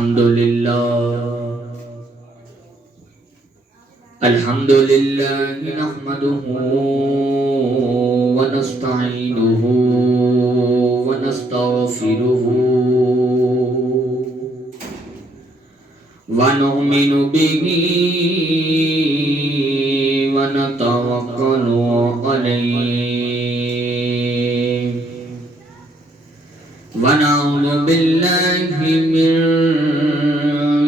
الحمد لله نحمده ونستعينه ونستغفره ونؤمن به ونتوكل عليه ونعوذ بالله من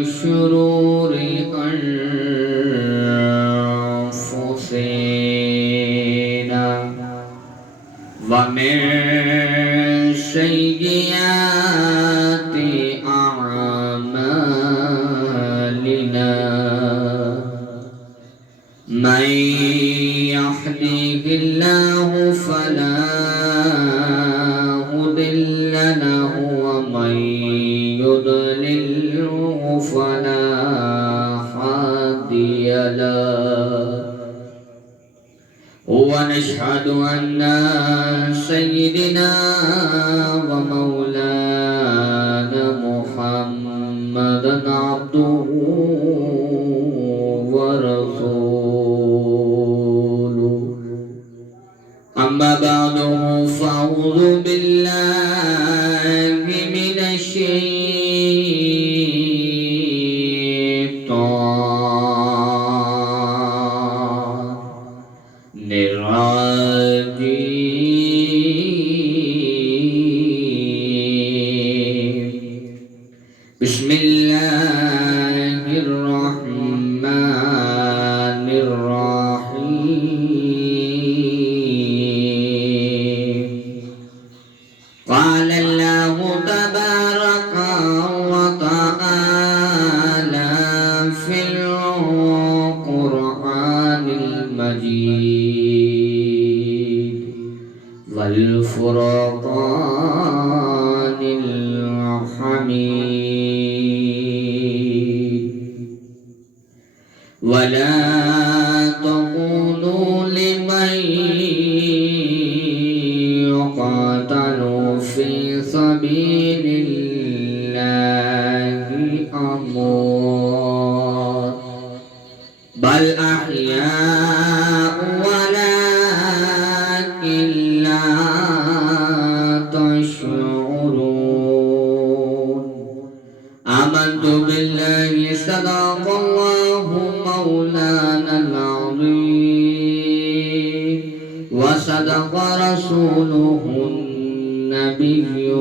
شرور أنفسنا ومن سيئات أعمالنا من يهده الله فلا مضل له ومن يضلله فلا هادي له ونشهد أن سيدنا ومولانا محمدا عبده ورسوله أما بعد فأعوذ بالله من الشيطان الرجيم بسم الله الرحمن الرحيم قال الله تبارك وتعالى في القرآن المجيد والفرقان الحميد ولا تقولوا لمن يقاتل في سبيل الله أموات بل أحياء ولكن لا تشعرون آمنت بالله صدق الله مولانا العظيم وصدق رسوله النبي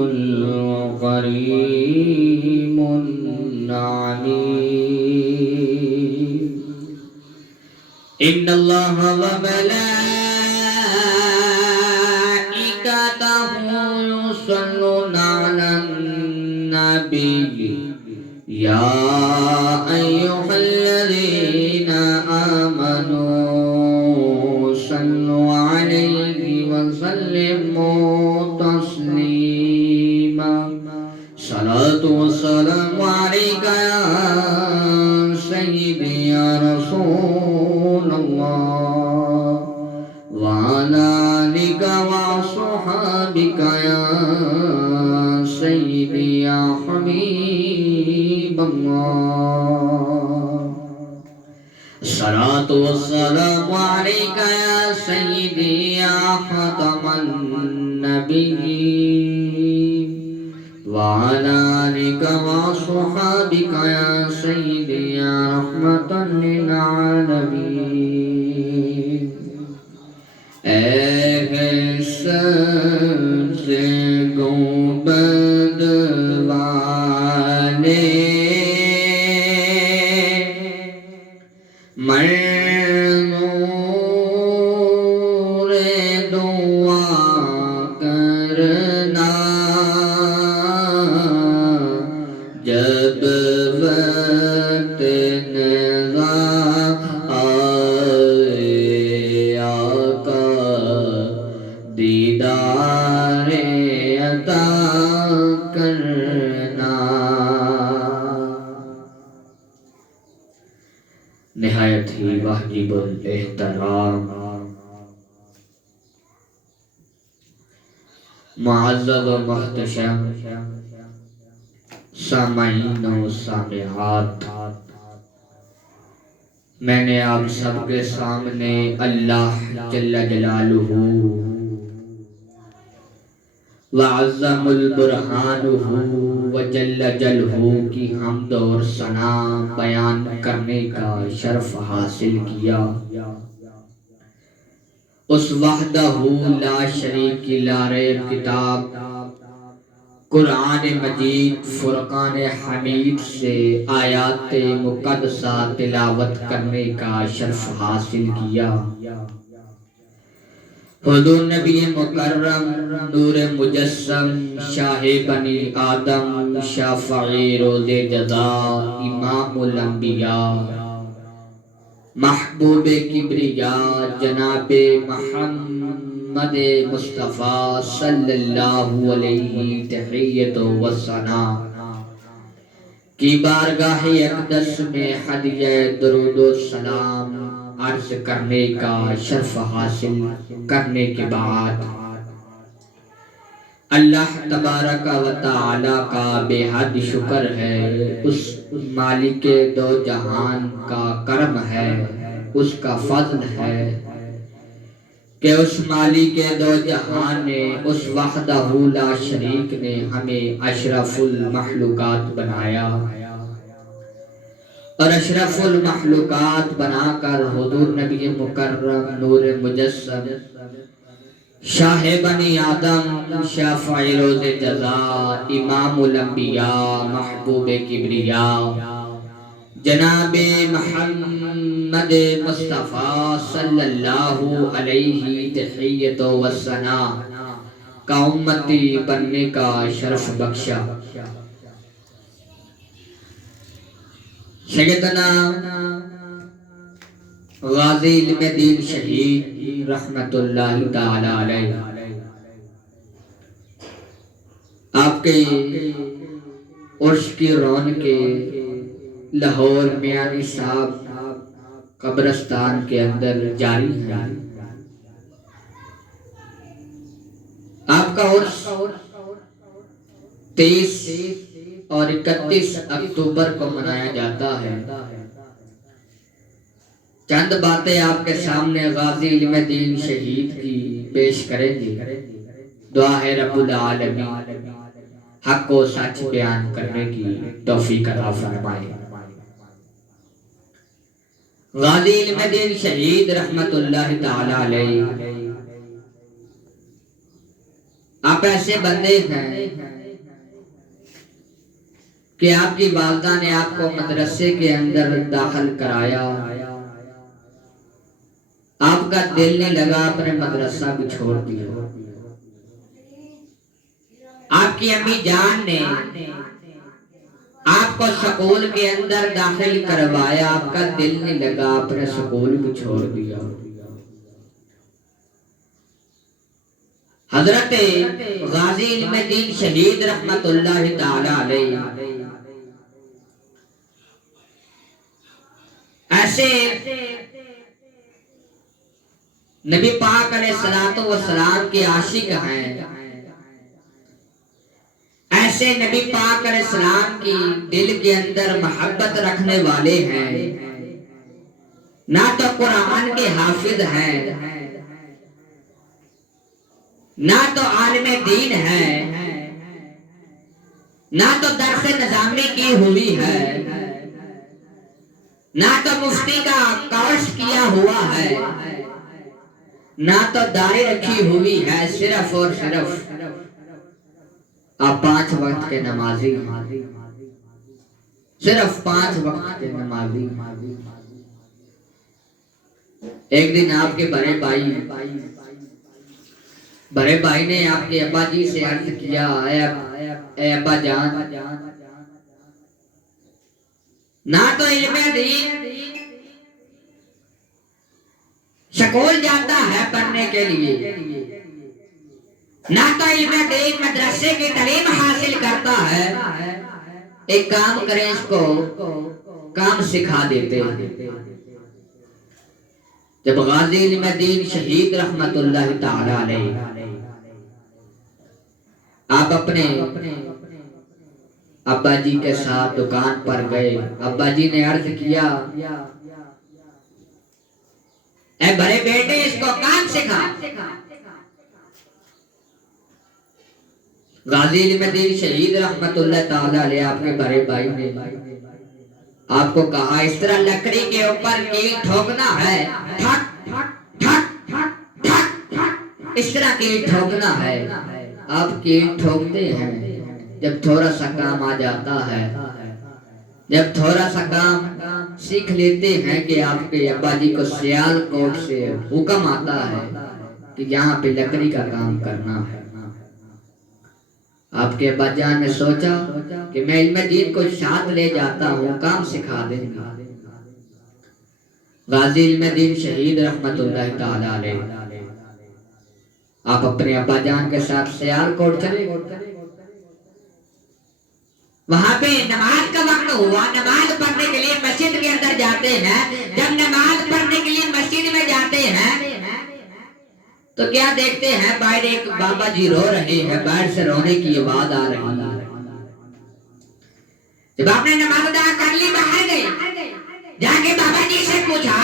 الكريم العليم إن الله وملائكته يصلون على النبي يا أيها الذين آمنوا صلوا عليه وسلموا تسليما صلاة والسلام عليك يا سيدي يا رسول الله وعلى آلك وصحابك يا سيدي يا حبيب الله الصلاة والسلام عليك يا سيدي يا خاتم النبيين وعلى آلك وصحابك يا سيدي يا رحمة للعالمين سے گنبد والے منظور دعا کرنا جب وقت نظر آئے آقا دیدار عطا کرنا. نہایت ہی واجب الاحترام معزز و محتشم سامعین و سامعات، میں نے آپ سب کے سامنے اللہ جل جلالہ وعظم البرہانہ وجل جلہ کی حمد اور ثنا بیان کرنے کا شرف حاصل کیا۔ اس وحدہ لا شریک لا ریب کتاب قرآن مجید فرقان حمید سے آیات مقدسہ تلاوت کرنے کا شرف حاصل کیا۔ حضور نبی مکرم نور مجسم شاہ بنی آدم شافعی روز جزا امام الانبیاء محبوب کبریاء جناب محمد مصطفیٰ صلی اللہ علیہ تحیت و ثنا کی بارگاہ اقدس میں ہدیہ درود و سلام عرض کرنے کا شرف حاصل کرنے کے بعد اللہ تبارک و تعالی کا بے حد شکر ہے، اس مالک دو جہان کا کرم ہے، اس کا فضل ہے کہ اس مالک دو جہان نے، اس وحدہ لا شریک نے ہمیں اشرف المخلوقات بنایا، اور اشرف المخلوقات بنا کر حضور نبی مکرم نور مجسم شاہ بنی آدم شافعی روز جزا امام الانبیاء محبوب کبریاء جناب محمد مصطفیٰ صلی اللہ علیہ تحیت و ثنا کا امتی بننے کا شرف بخشا۔ سیدنا غازی علم دین شہید رحمت اللہ تعالی علیہ، آپ کے عرش کی رونق کے لاہور میانی صاحب قبرستان کے اندر جاری ہے۔ آپ کا عرس 23 اور 31 اکتوبر کو منایا جاتا ہے۔ چند باتیں آپ کے سامنے غازی علم دین شہید کی پیش کریں گے، دعا ہے رب العالمین حق و سچ بیان کرنے کی توفیق عطا فرمائے۔ غازی علم دین شہید رحمت اللہ تعالی علیہ، آپ ایسے بندے ہیں کہ آپ کی والدہ نے آپ کو مدرسے کے اندر داخل کرایا، آپ کا دل نہیں لگا، آپ نے مدرسہ بھی چھوڑ دیا۔ آپ کی امی جان نے آپ کو سکول کے اندر داخل کروایا، آپ کا دل نہیں لگا، آپ نے سکول بھی چھوڑ دیا۔ حضرت غازی علم دین شہید رحمت اللہ تعالی علیہ ایسے نبی پاک علیہ الصلوۃ والسلام کے عاشق ہیں، ایسے نبی پاک علیہ السلام کی دل کے اندر محبت رکھنے والے ہیں، نہ تو قرآن کے حافظ ہیں، نہ تو عالم دین ہے، نہ تو درس نظامی کی ہوئی ہے، نہ تو مفتی کا کورس کیا ہوا ہے، نہ تو داڑھی رکھی ہوئی ہے، صرف اور صرف آپ 5 وقت کے نمازی، صرف 5 وقت کے نمازی۔ ایک دن آپ کے بڑے بھائی نے آپ کے ابا جی سے عرض کیا، اے ابا جان، نہ تو علم دین سکول جاتا ہے پڑھنے کے لیے، نہ تو علم دین مدرسے کی تعلیم حاصل کرتا ہے، ایک کام کریں، اس کو کام سکھا دیتے ہیں۔ جب غازی علم دین شہید رحمت اللہ تعالی علیہ آپ اپنے ابا جی کے ساتھ دکان پر گئے. ابا جی نے عرض کیا اے بڑے بیٹے اس کو کام سکھا. غازی علم دین شہید رحمت اللہ تعالی علیہ آپ کے بڑے بھائی نے آپ کو کہا اس طرح لکڑی کے اوپر کیل ٹھوکنا ہے, ٹھک ٹھک ٹھک ٹھک ٹھک, اس طرح کیل ٹھوکنا ہے. آپ کیل ٹھوکتے ہیں, جب تھوڑا سا کام آ جاتا ہے, جب تھوڑا سا کام سیکھ لیتے ہیں کہ آپ کے ابا جی کو سیال کوٹ سے حکم آتا ہے کہ یہاں پہ لکڑی کا کام کرنا ہے. آپ کے ابا جان نے سوچا کہ میں علم دین کو ساتھ لے جاتا ہوں, کام سکھا دیں گے. غازی علم دین شہید رحمت اللہ تعالی علیہ آپ اپنے ابا جان کے ساتھ سیال کوٹ چلے. وہاں پہ نماز کا وقت ہوا, نماز پڑھنے کے لیے مسجد کے اندر جاتے ہیں. جب نماز پڑھنے کے لیے مسجد میں جاتے ہیں تو کیا دیکھتے ہیں باہر ایک بابا جی رو رہے ہیں, باہر سے رونے کی آواز آ رہی ہے. جب آپ نے نماز ادا کر لی باہر گئے, جا کے بابا جی سے پوچھا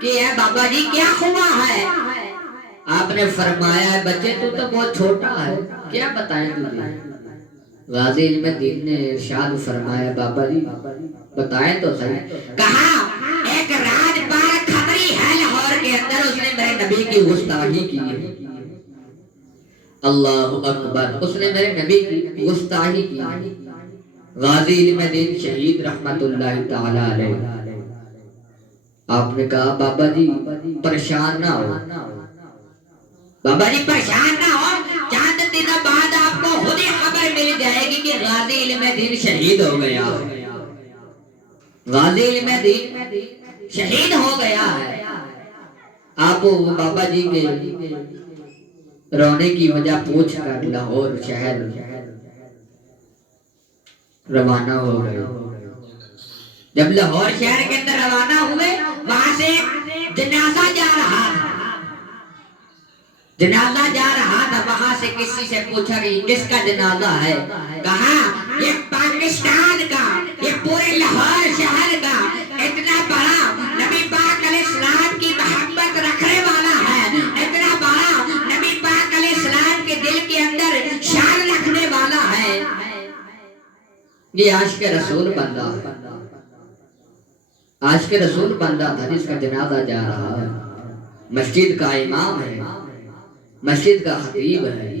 کہ اے بابا جی کیا ہوا ہے. آپ نے فرمایا بچے تو بہت چھوٹا ہے, کیا بتائیں تجھے. غازی علم دین نے ارشاد فرمایا بابا جی بتائیں تو صحیح. کہا ایک راج پال کھتری ہے لاہور کے اندر, اس نے میرے نبی کی گستاخی کی ہے. اللہ اکبر, اس نے میرے نبی کی گستاخی کی. غازی علم دین شہید رحمت اللہ تعالی علیہ آپ نے کہا بابا جی پریشان نہ ہو, بابا جی پریشان نہ ہو, چند دنوں بعد آپ کو خود ہی خبر مل جائے گی کہ غازی علم دین شہید ہو گیا. غازی علم دین شہید ہو گیا ہے. آپ بابا جی کے رونے کی وجہ پوچھ کر لاہور شہر روانہ ہو گئے. جب لاہور شہر کے اندر روانہ ہوئے, وہاں سے جنازہ جا رہا تھا, جنازہ جا رہا تھا. وہاں سے کسی سے پوچھا کہ کس کا جنازہ ہے. کہا یہ پاکستان کا, یہ پورے لاہور شہر کا اتنا بڑا نبی پاک علیہ السلام کی محبت رکھنے والا ہے, اتنا بڑا نبی پاک علیہ السلام کے دل کے اندر شان رکھنے والا ہے. یہ عاشق رسول بندہ ہے, عاشق رسول بندہ تھا جس کا جنازہ جا رہا ہے. مسجد کا امام ہے, مسجد کا خطیب ہے.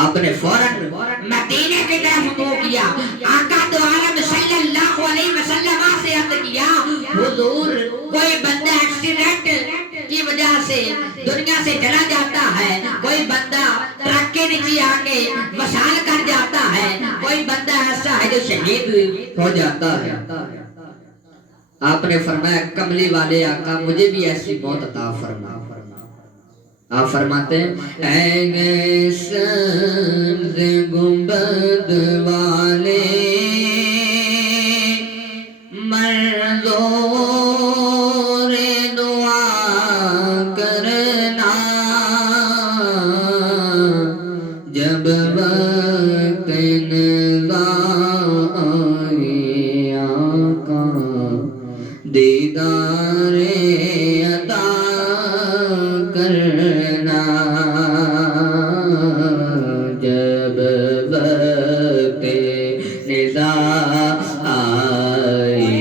آپ نے فوراً مدینے کی طرف منہ کیا, آقا دو عالم صلی اللہ علیہ وسلم سے عرض کیا حضور کوئی بندہ ایکسیڈنٹ کی وجہ سے دنیا سے چلا جاتا ہے, کوئی بندہ ٹرک کے نیچے آ کے وصال کر جاتا ہے, کوئی بندہ ایسا ہے جو شہید ہو جاتا ہے. آپ نے فرمایا کملی والے آقا مجھے بھی ایسی موت عطا فرما. آپ فرماتے ہیں اے سبز گنبد والے منظور دعا کرنا, جب وقت نظر آئے آقا دیدار عطا کرنا, جب وقت نظر آئے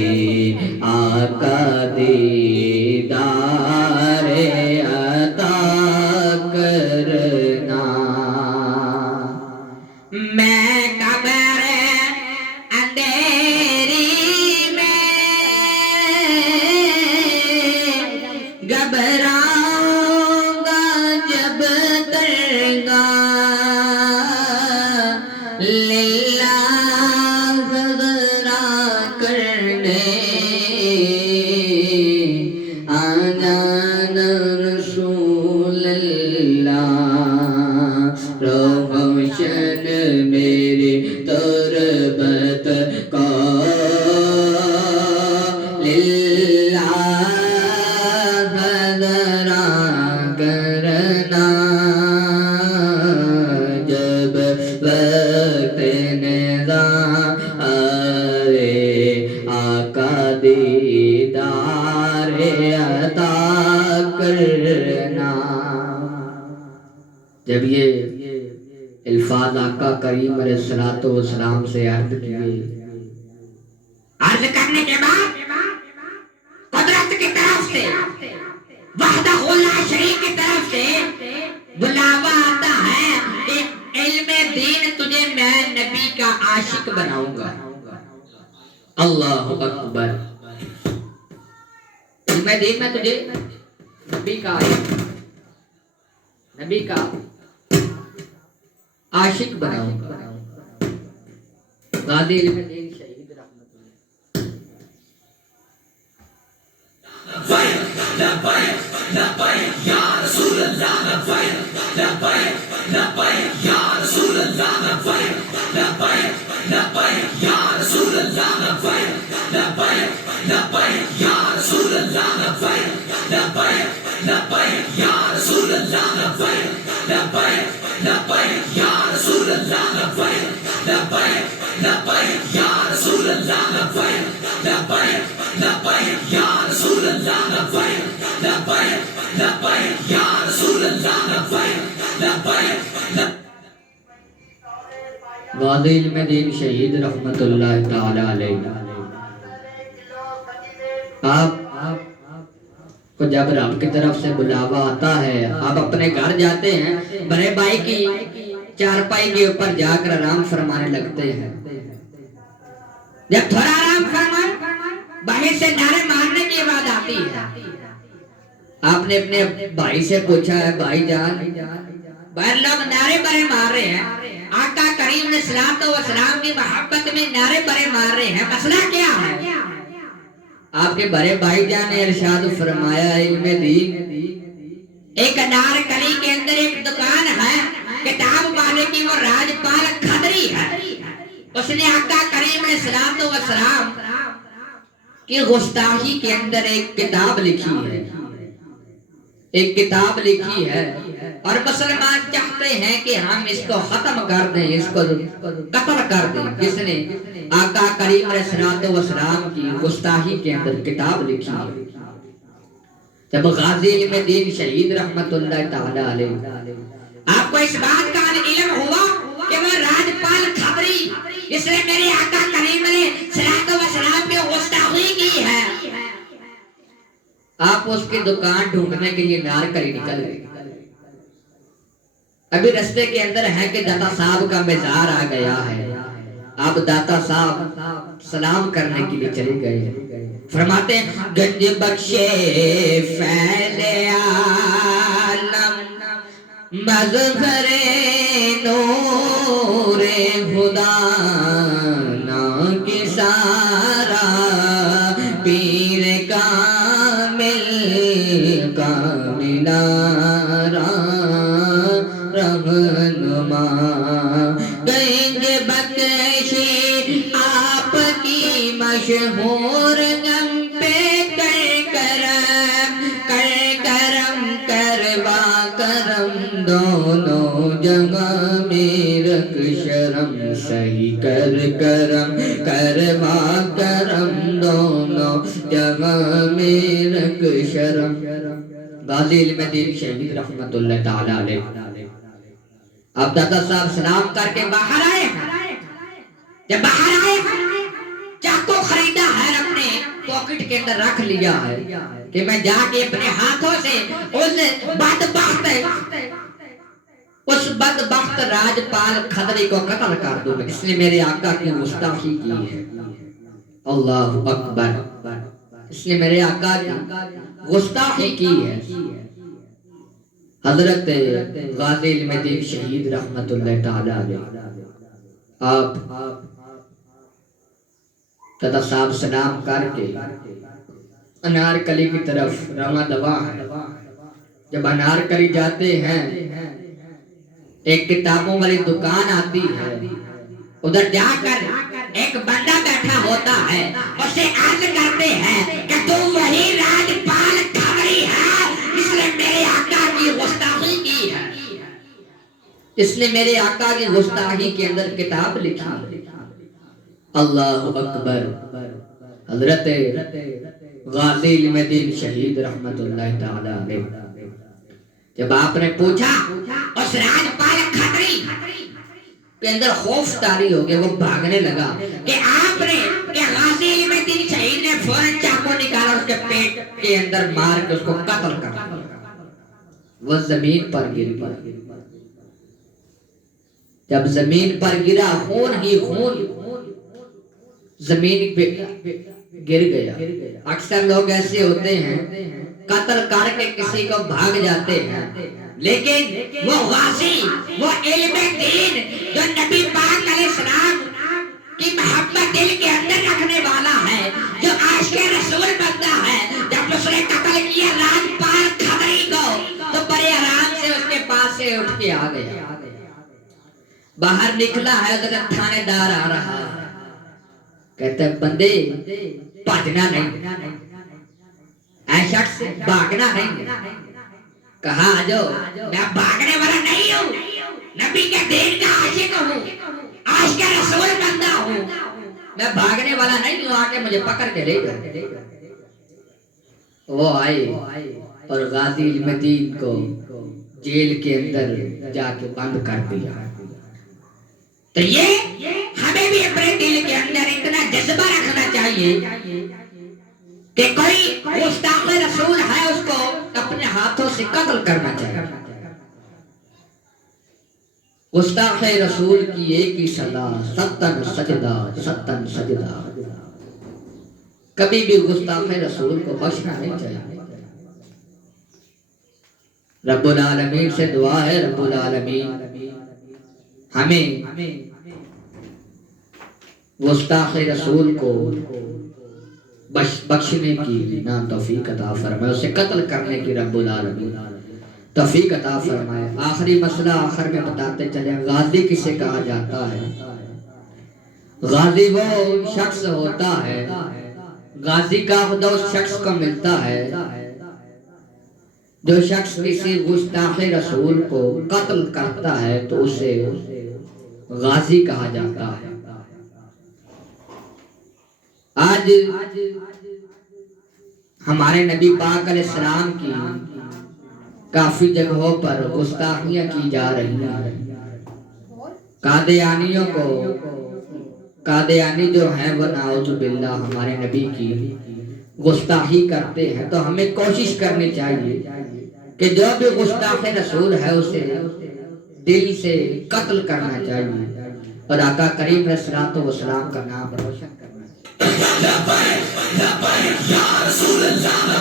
آقا دیدار عطا کرنا. میں قبر اندھیری میں گھبراؤں گا جب ترگا, للہ ذرا کرنے آجان رسول اللہ, روشن میری تربت کا للہ ذرا کرنا, جب وقت نظر دیدار عطا کرنا۔ جب یہ الفاظ آقا کریم علیہ السلام سے عرض کیے، عرض کرنے کے بعد قدرت کی طرف سے، وحدہ لا شریک کی طرف سے بلاوا آتا ہے کہ علم دین تجھے میں نبی کا عاشق بناؤں گا۔ اللہ اکبر، علم دین میں تجھے نبی کا عاشق بناؤں گا۔ غازی علم دین شہید رحمت اللہ۔ لبیک لبیک یا رسول اللہ، لبیک لبیک لبیک یا رسول اللہ، لبیک لبیک لبیک یا رسول اللہ، لبیک لبیک لبیک یا رسول اللہ، لبیک لبیک لبیک یا رسول اللہ، لبیک لبیک لبیک یا رسول اللہ، لبیک لبیک لبیک یا رسول اللہ، لبیک لبیک لبیک یا رسول اللہ، لبیک لبیک لبیک یا رسول اللہ، لبیک لبیک۔ غازی علم دین شہید رحمت اللہ تعالی علیہ، آپ کو جب رب کی طرف سے بلاوا آتا ہے، آپ اپنے گھر جاتے ہیں، بڑے بھائی کی چارپائی کے اوپر جا کر آرام فرمانے لگتے ہیں۔ جب تھوڑا آرام فرمائے، باہر سے نعرے مارنے کی آواز آتی ہے۔ آپ نے اپنے بھائی سے پوچھا ہے، بھائی جان باہر لوگ نعرے بڑے مار رہے ہیں، آقا کریم علیہ السلام کی محبت میں نعرے بڑے مار رہے ہیں، مسئلہ کیا ہے؟ آپ کے بڑے بھائی جان نے ارشاد فرمایا، علم دین ایک انار کلی کے اندر ایک دکان ہے، کتاب والے کی وہ راجپال کھدری ہے، اس نے آقا کریم علیہ السلام کی گستاخی کے اندر ایک کتاب لکھی ہے، اور مسلمان چاہتے ہیں کہ ہم اس کو ختم کر دیں، اس کو قتل کر دیں، جس نے آقا کریم علیہ السلام کی گستاخی کے اندر کتاب لکھی ہے۔ جب غازی علم دین شہید رحمت اللہ تعالی علیہ، آپ کو اس بات کا علم ہوا کہ وہ راجپال کھبری جس نے میرے آقا کریم علیہ السلام کی گستاخی کی ہے، آپ اس کی دکان ڈھونڈنے کے لیے نارکلی نکل گئے۔ ابھی رستے کے اندر ہے کہ داتا صاحب کا مزار آ گیا ہے، آپ داتا صاحب سلام کرنے کے لیے چلے گئے۔ فرماتے ہیں، گنج بخشے فیض عالم مظہر نور خدا ناکسارا پیر کامل کا مینارہ رہنما، گنج بخشی آپ کی مشہور غم پہ کروا کرم دونوں جگہ میں رکھ شرم، صحیح کر کرم کروا کرم دونوں جگہ میں رکھ شرم۔ غازی علم دین شہید رحمت اللہ تعالی علیہ، اب دادا صاحب سلام کر کے باہر آئے ہیں۔ جب باہر آئے چاقو خریدا ہے، اپنے پاکٹ کے اندر رکھ لیا ہے کہ میں جا کے اپنے ہاتھوں سے اس بدبخت راجپال کھدری کو قتل کر دوں، اس نے میرے آقا کی گستاخی کی ہے۔ اللہ اکبر، اس نے میرے آقا کی گستاخی کی ہے۔ حضرت غازی علم دین شہید رحمت اللہ تعالی علیہ، آپ دادا صاحب سلام کر کے انارکلی کی طرف رواں دوا ہے۔ جب انارکلی جاتے ہیں، ایک کتابوں والی دکان آتی ہے، ادھر جا کر ایک بندہ بیٹھا ہوتا ہے، اسے عرض کرتے ہیں کہ تو وہی راجپال کھبری ہے جس نے میرے آقا کی گستاخی کی ہے، اس نے میرے آقا کی گستاخی کے اندر کتاب لکھی۔ اللہ اکبر، حضرت غازی علم دین شہید رحمت اللہ تعالی علیہ، جب آپ نے پوچھا اس راجپال کھتری کے اندر خوف طاری ہو گیا، وہ بھاگنے لگا کہ آپ نے کہ غازی علم دین شہید نے فوراً چاقو نکالا، اس کے پیٹ کے اندر مار کے اس کو قتل کر دیا، وہ زمین پر گر گیا۔ جب زمین پر گرا خون ہی خون زمین پہ گر گیا۔ اکثر لوگ ایسے ہوتے ہیں قتل کر کے کسی کو بھاگ جاتے ہیں، لیکن وہ غازی، وہ علم دین جو نبی پاک علیہ السلام کی محبت دل کے اندر رکھنے والا ہے، جو عاشق رسول بنتا ہے، جب اس نے قتل کیا راجپال کھتری کو تو بڑے آرام سے اس کے پاس سے اٹھ کے آ گیا۔ باہر نکلا ہے ادھر تھانے دار آ رہا ہے، کہتے ہیں بندے بھاگنا نہیں، اے شخص بھاگنا نہیں۔ کہا جو میں بھاگنے والا نہیں ہوں، نبی کے دین کا عاشق ہوں، عاشق رسول بندہ ہوں، میں بھاگنے والا نہیں ہوں، آ کے مجھے پکڑ کے لے جاؤ۔ وہ آئے اور غازی علم دین کو جیل کے اندر جا کے بند کر دیا۔ تو یہ ہمیں بھی اپنے دل کے اندر اتنا جذبہ رکھنا چاہیے کہ کوئی گستاخ رسول ہے اس کو اپنے ہاتھوں سے قتل کرنا چاہیے۔ گستاخ رسول کی ایک ہی سزا، ستن سجدہ، ستن سجدہ۔ کبھی بھی گستاخ رسول کو بخشنا نہیں چاہیے۔ رب العالمین سے دعا ہے، رب العالمین ہمیں گستاخ رسول کو بخشنے کی نہ توفیق عطا فرمائے، اسے قتل کرنے کی رب العالمین توفیق عطا فرمائے۔ آخری مسئلہ آخر میں بتاتے چلیں، غازی کسے کہا جاتا ہے؟ غازی وہ شخص ہوتا ہے، غازی کا عہدہ اس شخص کو ملتا ہے جو شخص کسی گستاخ رسول کو قتل کرتا ہے تو اسے غازی کہا جاتا ہے۔ آج ہمارے نبی پاک علیہ السلام کی کافی جگہوں پر گستاخیاں کی جا رہی ہیں۔ قادیانیوں کو، قادیانی جو ہیں وہ نعوذ باللہ ہمارے نبی کی گستاخی کرتے ہیں، تو ہمیں کوشش کرنی چاہیے کہ جو بھی گستاخ رسول ہے اسے دل سے قتل کرنا چاہیے اور آقا کریم علیہ الصلوۃ والسلام کا نام روشن کرنا چاہیے۔